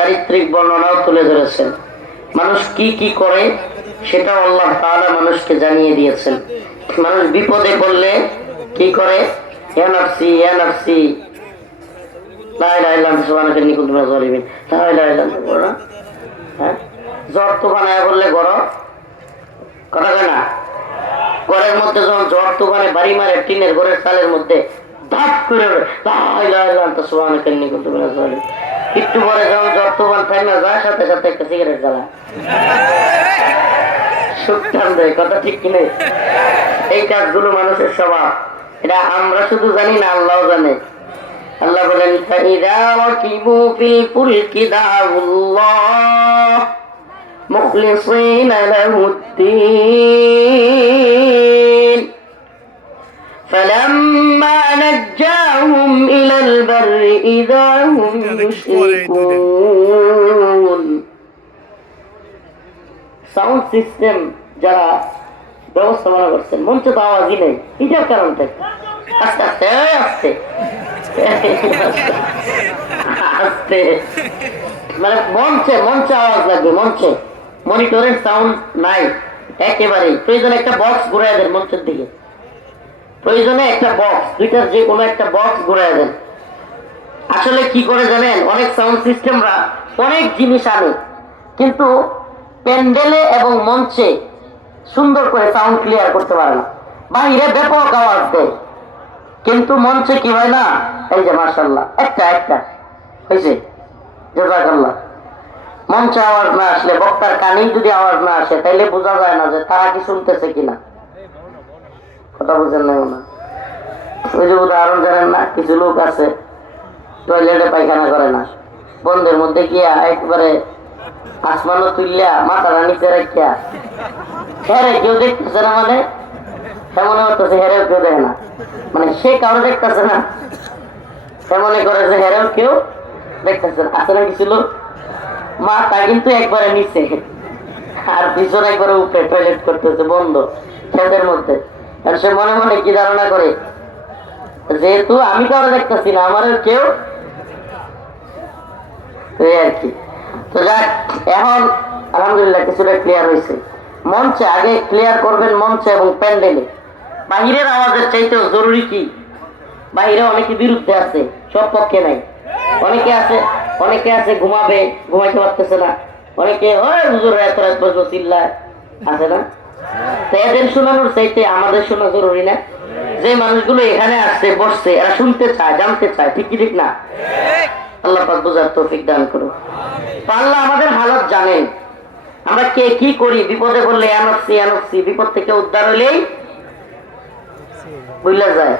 চারিত্রিক বর্ণনাও তুলে ধরেছেন। মানুষ কি কি করে সেটা আল্লাহ তাআলা মানুষকে জানিয়ে দিয়েছেন। মানুষ বিপদে পড়লে কি করে? বলো না? হ্যাঁ? জ্বর টিনের ঘরের চালের মধ্যে একটু পরে তোমার যত্তবান যায়, সাথে সাথে একটা সিগারেট জ্বালা। সুখ কথা ঠিক কিনে এই কাজগুলো মানুষের স্বভাব। এটা আমরা শুধু জানি না আল্লাহ জানে। আল্লাহ বলেন, ফাইদা রাকিবু ফিল فَلَمَّا نَجَّاهُمْ إِلَى الْبَرِّ إِذَا هُمْ يُشْرِكُونَ সাউন্ড সিস্টেম যারা ব্যবস্থাপনা করছেন মঞ্চে তো আওয়াজই নেই এটার কারণটা কি? আস্তে আস্তে এই আস্তে আস্তে মানে মঞ্চে মঞ্চে আওয়াজ লাগবে মঞ্চে মনিটরের সাউন্ড নাই একেবারেই প্রয়োজনে একটা বক্স ঘুরাই দেন মঞ্চের দিকে প্রয়োজনে একটা বক্স দুইটার যে কোনো একটা বক্স ঘুরাই দেন। আসলে কি করে জানেন? অনেক সাউন্ড সিস্টেমরা অনেক জিনিস আনে। কিন্তু প্যান্ডেলে এবং মঞ্চে সুন্দর করে সাউন্ড ক্লিয়ার করতে পারে না। বাইরে ব্যাপক আওয়াজ দেয়। কিন্তু মঞ্চে কি হয় না? এই যে মার্শাল্লাহ একটা একটা। হয়েছে জাজাকাল্লাহ। মঞ্চে আওয়াজ না আসলে, বক্তার কানেই যদি আওয়াজ না আসে, তাইলে বোঝা যায় না যে তারা কি শুনতেছে কিনা। কথা বুঝেন না না ওই যে উদাহরণ জানেন না, কিছু লোক আছে টয়লেটে পায়খানা করে না। বন্ধের মধ্যে গিয়া একবারে আসমানও তুললিয়া মাথাটা নিচে রাখিয়া, হেরে কেউ দেখতেছে না মানে? তেমন হতেছে হেরেও কেউ দেখে না। মানে সে কারও দেখতেছে না। তেমনই করে যে হেরেও কেউ দেখতেছে না। না কিছু লোক? মাথা কিন্তু একবারে নিচে। আর পিছনে একবারে উপরে টয়লেট করতেছে, বন্ধ খেতের মধ্যে। সে মনে মনে কি ধারণা করে? যেহেতু আমি কারও দেখতেছি না, আমারও কেউ আর কি। তো যাক, এখন আলহামদুলিল্লাহ কিছুটা ক্লিয়ার হয়েছে। মঞ্চে আগে ক্লিয়ার করবেন মঞ্চে এবং প্যান্ডেলে। বাহিরের আওয়াজের চাইতেও জরুরি কি? বাহিরে অনেকে বিরুদ্ধে আছে, সব পক্ষে নাই। অনেকে আছে অনেকে আছে ঘুমাবে, ঘুমাইতে পারতেছে না। অনেকে, ওই হুজুর চিল্লায়। আছে না? এদের শোনানোর চাইতে আমাদের শোনা জরুরি না। যে মানুষগুলো এখানে আসছে, বসছে, এরা শুনতে চায়, জানতে চায়, ঠিক ঠিক না? আল্লাহ দান করুন তো আল্লাহ আমাদের হালত জানেন আমরা কে কি করি? বিপদে আনক্সি বিপদ থেকে উদ্ধার হলেই বুঝলে যায়।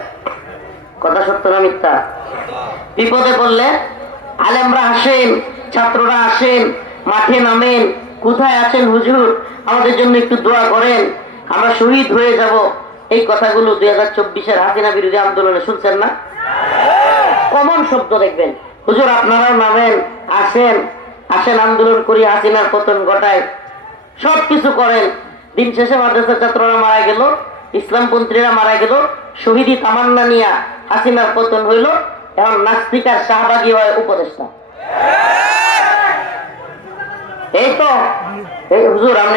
কথা সত্য না মিথ্যা? বিপদে পড়লে আলেমরা আসেন, ছাত্ররা আসেন, মাঠে নামেন কোথায় আছেন হুজুর? আমাদের জন্য একটু দোয়া করেন। আমরা শহীদ হয়ে যাব। এই কথাগুলো দুই হাজার চব্বিশের হাসিনা বিরোধী আন্দোলনে শুনছেন না? কমন শব্দ দেখবেন। হুজুর, আপনারাও নামেন, আসেন। আসেন, আন্দোলন করি, হাসিনার পতন ঘটায়। সব কিছু করেন। দিন শেষে মাদ্রাসার ছাত্ররা মারা গেল, ইসলামপন্থীরা মারা গেল, শহীদি তামান্না নিয়া হাসিনার পতন হইল। এখন নাস্তিকার শাহবাগী হয় উপদেষ্টা।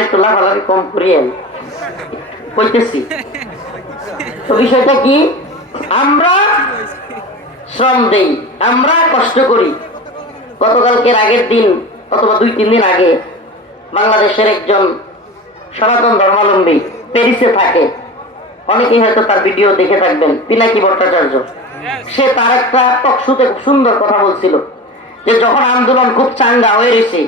একটু লাফালাফি কম তো বিষয়টা কি? আমরা শ্রম দেই, আমরা কষ্ট করি। গতকালকের আগের দিন, অথবা দুই, তিন দিন আগে বাংলাদেশের একজন সনাতন ধর্মাবলম্বী প্যারিসে থাকে। অনেকেই হয়তো তার ভিডিও দেখে থাকবেন, পিনাকি ভট্টাচার্য। সে তার একটা টকশুতে খুব সুন্দর কথা বলছিল, যে যখন আন্দোলন খুব চাঙ্গা হয়ে রয়েছে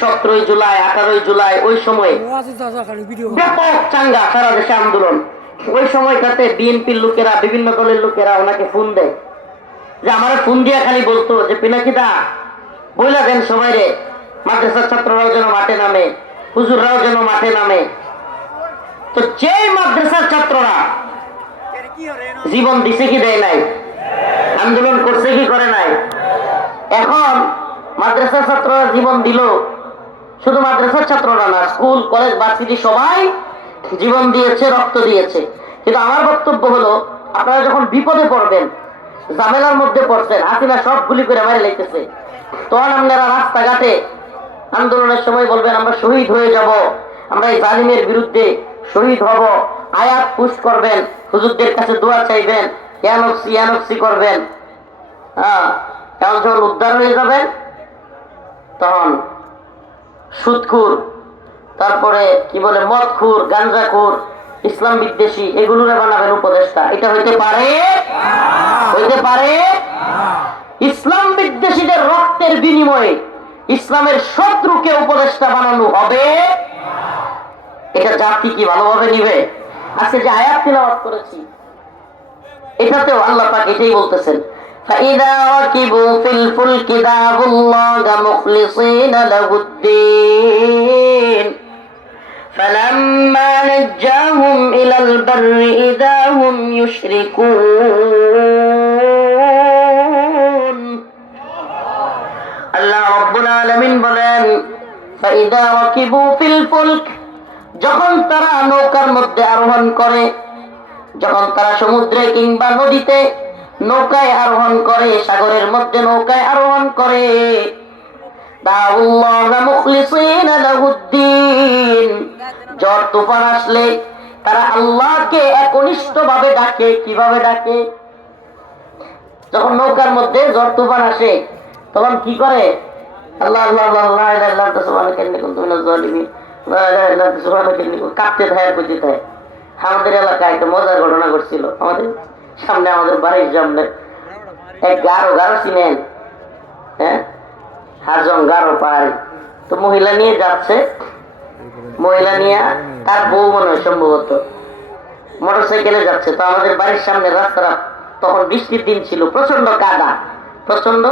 সতেরোই জুলাই আঠারোই জুলাই ওই সময়ে ব্যাপক চাঙ্গা সারা দেশে আন্দোলন। ওই সময়টাতে বিএনপির লোকেরা বিভিন্ন দলের লোকেরা ওনাকে ফোন দেয়। যে আমার ফোন দিয়া খালি বলতো যে পিনাকিদা বইলা দেন সবাই রে মাদ্রাসার ছাত্ররাও যেন মাঠে নামে হুজুররাও যেন মাঠে নামে। তো যেই মাদ্রাসার ছাত্ররা জীবন দিছে কি দেয় নাই আন্দোলন করছে কি করে নাই এখন মাদ্রাসার ছাত্ররা জীবন দিল শুধু মাদ্রাসার ছাত্ররা না, স্কুল, কলেজ, ভার্সিটি সবাই জীবন দিয়েছে, রক্ত দিয়েছে। কিন্তু আমার বক্তব্য হলো, আপনারা যখন বিপদে পড়বেন, ঝামেলার মধ্যে পড়ছেন, হাসিনা সব গুলি করে মারি লাইতেছে। তখন আপনারা রাস্তাঘাটে আন্দোলনের সময় বলবেন, আমরা শহীদ হয়ে যাব, আমরা এই জালিমের বিরুদ্ধে শহীদ হব, আয়াত পুশ করবেন, হুজুরদের কাছে দোয়া চাইবেন ইয়ানক্সি ইয়ানক্সি করবেন। হ্যাঁ এখন যখন উদ্ধার হয়ে যাবেন, তখন সুদখুর তারপরে কি বলে, মদখুর, গাঞ্জাখুর, ইসলাম বিদ্বেষী, এগুলোর বানাবেন উপদেষ্টা। এটা হইতে পারে? হইতে পারে? ইসলাম বিদ্বেষীদের রক্তের বিনিময়ে ইসলামের শত্রুকে উপদেষ্টা বানানো হবে? এটা জাতি কি ভালোভাবে নিবে? আজকে যে আয়াত করেছি, এটাতেও আল্লাহ পাক এটাই বলতেছেন। فإذا ركبوا في الفلك دعوا الله مخلصين له الدين فلما نجاهم إلى البر إذا هم يشركون আল্লাহ রব্বুল আলামিন বলেন ফাইদা রাকিবু ফিল ফুলক যখন তারা নৌকার মধ্যে আরোহণ করে যখন তারা সমুদ্রে কিংবা নদীতে নৌকায় আরোহণ করে, সাগরের মধ্যে নৌকায় আরোহণ করে। মুখলিসিনা তুফান আসলে তারা আল্লাহকে একনিষ্ঠ ভাবে ডাকে। কীভাবে ডাকে? যখন নৌকার মধ্যে ঝড় তুফান আসে, তখন কি করে? আল্লাহ আল্লাহ আল্লাহ আল্লাহ কাঁপতে থাকে বুঝতে থাকে। আমাদের এলাকায় একটা মজার ঘটনা ঘটছিল। আমাদের সামনে আমাদের বাড়ির সামনে। এক গারো গারো চিনেন হ্যাঁ? হারজন গারো পাহাড়ি। তো মহিলা নিয়ে যাচ্ছে। মহিলা নিয়ে তার বউ মনে হয় সম্ভবত। মোটর সাইকেলে যাচ্ছে। তো আমাদের বাড়ির সামনে রাস্তাটা তখন বৃষ্টির দিন ছিল। প্রচণ্ড কাদা প্রচণ্ড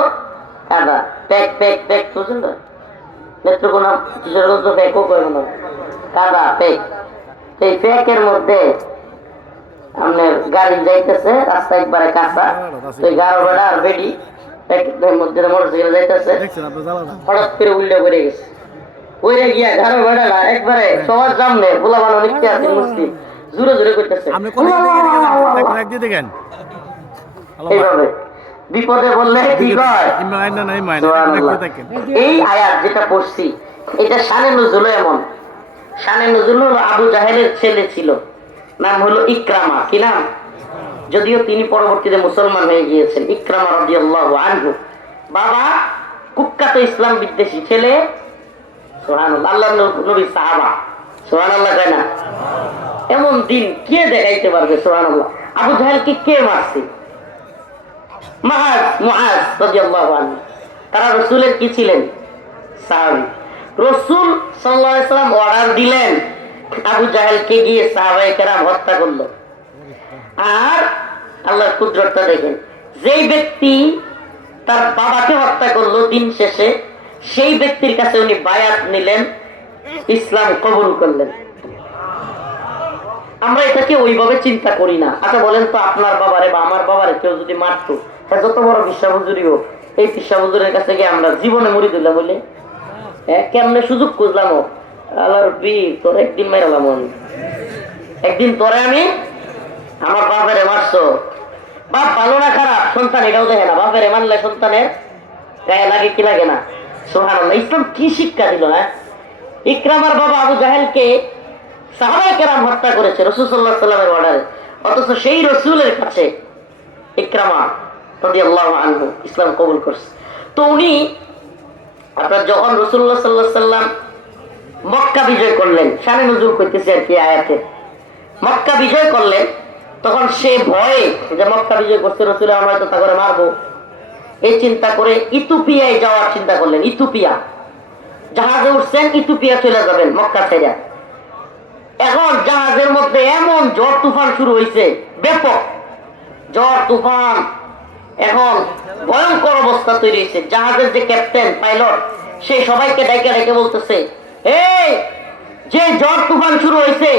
কাদা। প্যাক প্যাক প্যাক প্রচণ্ড নেত্রকোনা কিশোরগঞ্জ প্যাকও করে মনে হয়। কাদা, প্যাক। এই প্যাকের মধ্যে আপনার গাড়ি যাইতেছে রাস্তা একবারে কাঁচা। তো গাড়ো বেড়া আর বেডি মধ্যে মোটর সাইকেল যাইতেছে হঠাৎ করে করে গেছে। ওইরে গিয়া ঘরে বেড়া না একবারে সবার সামনে আছে মুসলিম জোরে জোরে করতেছে। দেখেন? এইভাবে। বিপদে বললে কি এই আয়াত যেটা পড়ছি এটা শানে নজুল এমন। শানে নজুল হলো আবু জাহেলের ছেলে ছিল। নাম হলো ইকরামা। কি নাম? যদিও তিনি পরবর্তীতে মুসলমান হয়ে গিয়েছেন। ইকরামা রাদিয়াল্লাহু আনহু। বাবা কুখ্যাত ইসলাম বিদ্বেষী ছেলে। আল্লাহ সাহাবা। সুবহানাল্লাহ কয় না? দিন কে দেখাইতে পারবে? আবু জাহেলকে কে মারছে? মাহাজ তারা রসুলের কি ছিলেন? রসুল সাল্লাল্লাহু আলাইহি সাল্লাম অর্ডার দিলেন। আবু জাহেলকে গিয়ে সাহাবায়ে কেরাম হত্যা করল। আর আল্লাহর কুদরতটা দেখেন। যেই ব্যক্তি তার বাবাকে হত্যা করল দিন শেষে, সেই ব্যক্তির কাছে উনি বায়াত নিলেন, ইসলাম কবুল করলেন। আমরা এটাকে ওইভাবে চিন্তা করি না। আচ্ছা বলেন তো আপনার বাবারে বা আমার বাবারে কেউ যদি মারতো যত বড় বিশ্বাবুজুরি হোক, এই বিশ্বাবুজুরের কাছে গিয়ে আমরা জীবনে মরি দিলাম বলে? হ্যাঁ কেমনে সুযোগ খুঁজলাম ও? আল্লাহর বি তোর একদিন একদিন আমি আমার বাপ সন্তান সন্তানের গায়ে লাগে কি লাগে না? ইসলাম কি শিক্ষা হ্যাঁ? ইকরামার বাবা আবু জাহেলকে সাহাবাই হত্যা করেছে, রসুল সাল্লামের অর্ডারে অথচ সেই রসুলের কাছে ইকরামা ইসলাম কবুল করছে। তো উনি, আপনার যখন রসুল্লাহ সাল্লাহ সাল্লাম মক্কা বিজয় করলেন। সানে নজরুল করতেছে আর কি আয়াতে। মক্কা বিজয় করলেন, তখন সে ভয়ে যে মক্কা বিজয় করছে রসুল আমরা তো তা করে মারবো। এই চিন্তা করে ইথুপিয়ায় যাওয়ার চিন্তা করলেন ইথুপিয়া জাহাজে উঠছেন ইথুপিয়া চলে যাবেন মক্কা ছেড়ে এখন জাহাজের মধ্যে এমন ঝড় তুফান শুরু হয়েছে ব্যাপক ঝড় তুফান। এখন ভয়ঙ্কর অবস্থা তৈরি হয়েছে জাহাজের যে ক্যাপ্টেন পাইলট সে সবাইকে ডেকে ডেকে বলতেছে যে ঝড় তুফান শুরু হয়েছে,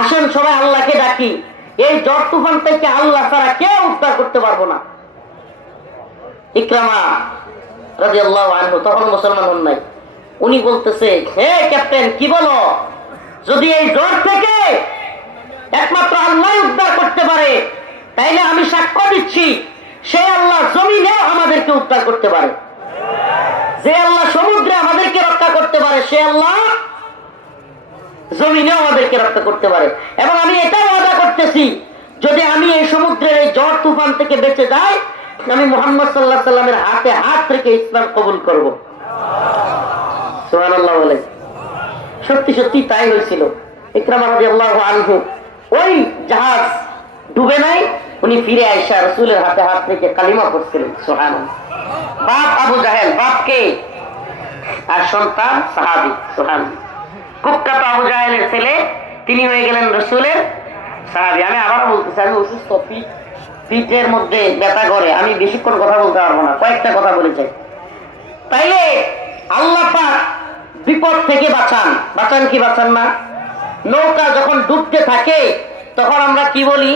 আসেন সবাই আল্লাহকে ডাকি। এই ঝড় তুফান থেকে আল্লাহ ছাড়া কেউ উদ্ধার করতে পারব না। ইকরামা রাজি আল্লাহ তখন মুসলমান হন নাই। উনি বলতেছে, হে ক্যাপ্টেন, কি বলো? যদি এই জ্বর থেকে একমাত্র আল্লাহ উদ্ধার করতে পারে, তাইলে আমি সাক্ষ্য দিচ্ছি সেই আল্লাহ জমিনেও আমাদেরকে উদ্ধার করতে পারে। যে আল্লাহ সমুদ্রে আমাদেরকে করতে পারে সে আল্লাহ? জমিনেও আমাদেরকে রক্ষা করতে পারে। এবং আমি এটাও ওয়াদা করতেছি, যদি আমি এই সমুদ্রের এই ঝড় তুফান থেকে বেঁচে যাই, আমি মোহাম্মদ সাল্লাহ সাল্লামের হাতে হাত রেখে ইসলাম কবুল করব। সত্যি সত্যি তাই হয়েছিল। আনহু ওই জাহাজ ডুবে নাই, উনি ফিরে আইসা রসুলের হাতে হাত রেখে কালিমা করছিলেন সোহান বাপ আবু জাহেল, বাপ কে? আর সন্তান সাহাবি সোহান আবু জাহেলের ছেলে, তিনি হয়ে গেলেন রসুলের সাহাবি। আমি আবার বলতেছি, আমি অসুস্থ পিঠ পিঠের মধ্যে ব্যথা করে, আমি বেশিক্ষণ কথা বলতে পারব না, কয়েকটা কথা বলে চাই তাইলে আল্লাহ বিপদ থেকে বাঁচান। বাঁচান কি বাঁচান না? নৌকা যখন ডুবতে থাকে, তখন আমরা কি বলি?